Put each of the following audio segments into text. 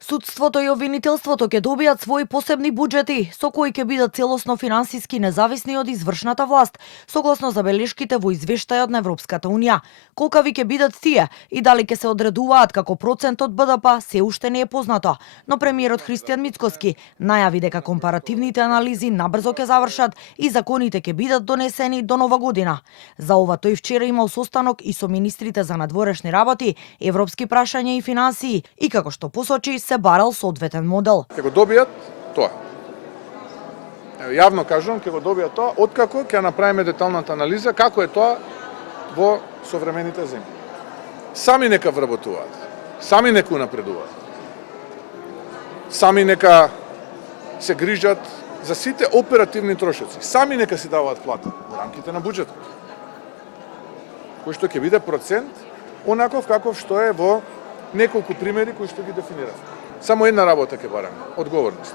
Судството и обвинителството ќе добијат своји посебни буџети, со кои ќе бидат целосно финансиски независни од извршната власт, согласно забелешките во извештајот на Европската унија. Колкави ќе бидат тие и дали ќе се одредуваат како процент од БДП, се уште не е познато, но премиерот Христијан Мицкоски најави дека компаративните анализи набрзо ќе завршат и законите ќе бидат донесени до нова година. За ова тој вчера имал состанок и со министрите за надворешни работи, европски прашања и финансии и како што посочи се барал соодветен модел. Ќе го добијат тоа. Јавно кажувам, ќе го добијат тоа, откако ќе направиме деталната анализа како е тоа во современите земји. Сами нека вработуваат, сами нека напредуваат, сами нека се грижат за сите оперативни трошоци, сами нека си даваат плата во рамките на буџетот, кој што ќе биде процент онаков каков што е во неколку примери кои што ги дефинираме. Само една работа ќе бараме, одговорност.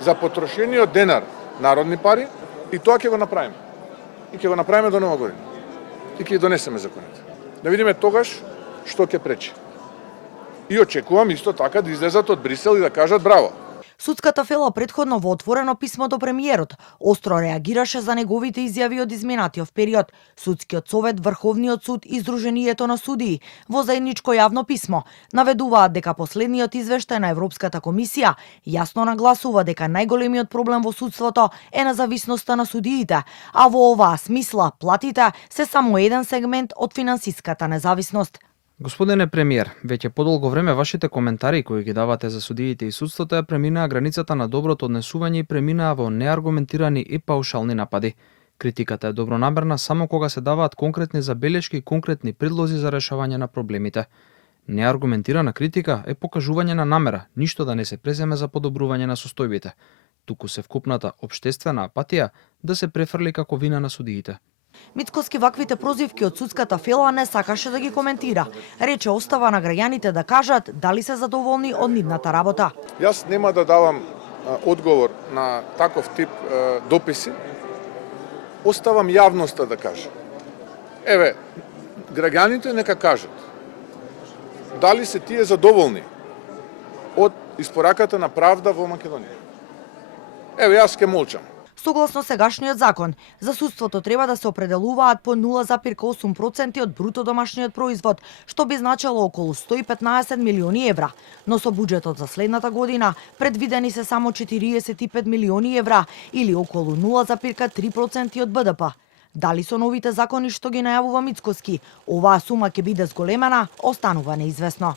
За потрошениот денар народни пари и тоа ќе го направиме. И ќе го направиме до нова година. И ќе ги донесеме законите. Да видиме тогаш што ќе пречи. И очекувам исто така да излезат од Брисел и да кажат браво. Судската фела претходно во отворено писмо до премиерот остро реагираше за неговите изјави од изминатиот период. Судскиот совет, Врховниот суд и Сдруженијето на судии во заедничко јавно писмо наведуваат дека последниот извештај на Европската комисија јасно нагласува дека најголемиот проблем во судството е независноста на судиите, а во оваа смисла платите се само еден сегмент од финансиската независност. Господине премиер, веќе подолго време вашите коментари кои ги давате за судиите и судството ја преминаа границата на доброто однесување и преминаа во неаргументирани и паушални напади. Критиката е добронамерна само кога се даваат конкретни забелешки и конкретни предлози за решавање на проблемите. Неаргументирана критика е покажување на намера, ништо да не се преземе за подобрување на состојбите, туку се вкупната општествена апатија да се префрли како вина на судиите. Мицкоски ваквите прозивки од судската фела не сакаше да ги коментира. Рече остава на граѓаните да кажат дали се задоволни од нивната работа. Јас нема да давам одговор на таков тип дописи. Оставам јавноста да каже. Еве, граѓаните нека кажат дали се тие задоволни од испораката на правда во Македонија. Еве, јас ќе молчам. Согласно сегашниот закон, за судството треба да се определуваат по 0,8% од бруто домашниот производ, што би значило околу 115 милиони евра. Но со буџетот за следната година предвидени се само 45 милиони евра или околу 0,3% од БДП. Дали со новите закони што ги најавува Мицкоски, оваа сума ќе биде зголемена, останува неизвестно.